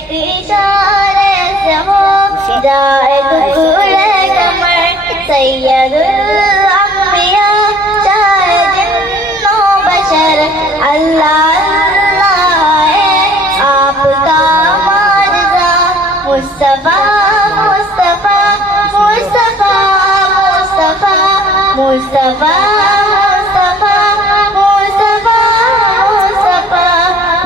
ایک اشارے سے ہو جائے ٹکڑے کمر سید الانبیاء چاہے جن و بشر اللہ اللہ ہے آپ کا معجزہ مصطفیٰ مصطفیٰ مصطفیٰ مصطفیٰ مصطفیٰ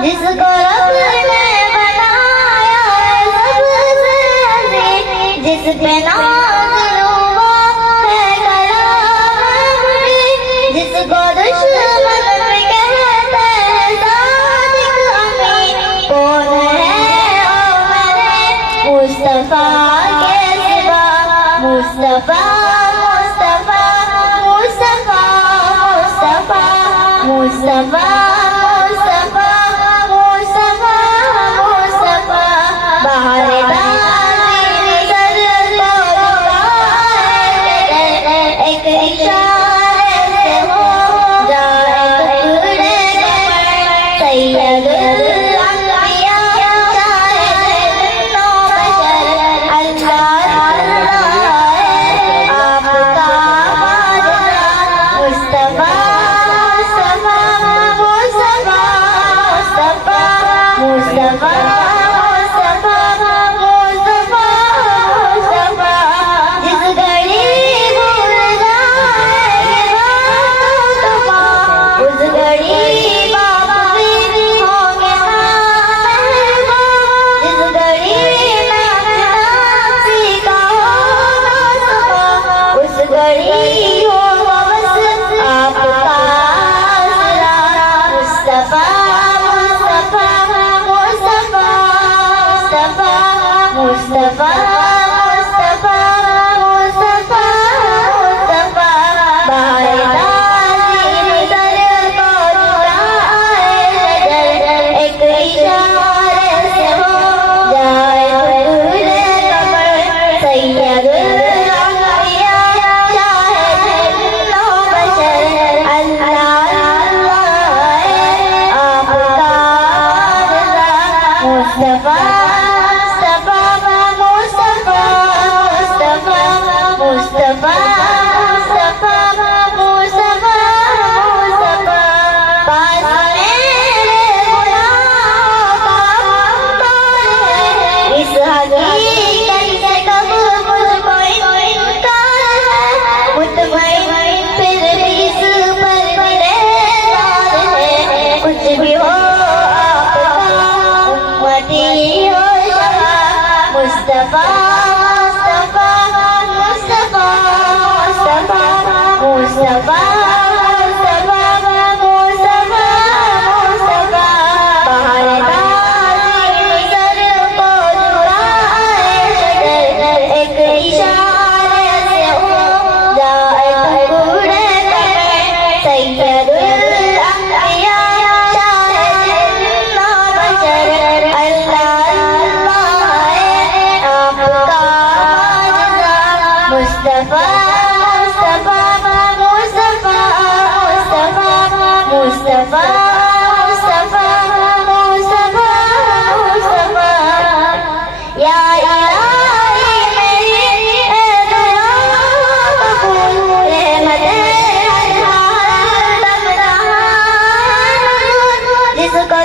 جس کو رب نے بنایا ہے سب سے عظیم جس پہ نازل ہوا ہے کلام مبین جس کو دشمن بھی کہتے ہیں صادق امین کون ہے او میرے مصطفیٰ کے سوا مصطفیٰ مصطفیٰ مصطفیٰ مصطفیٰ جس کو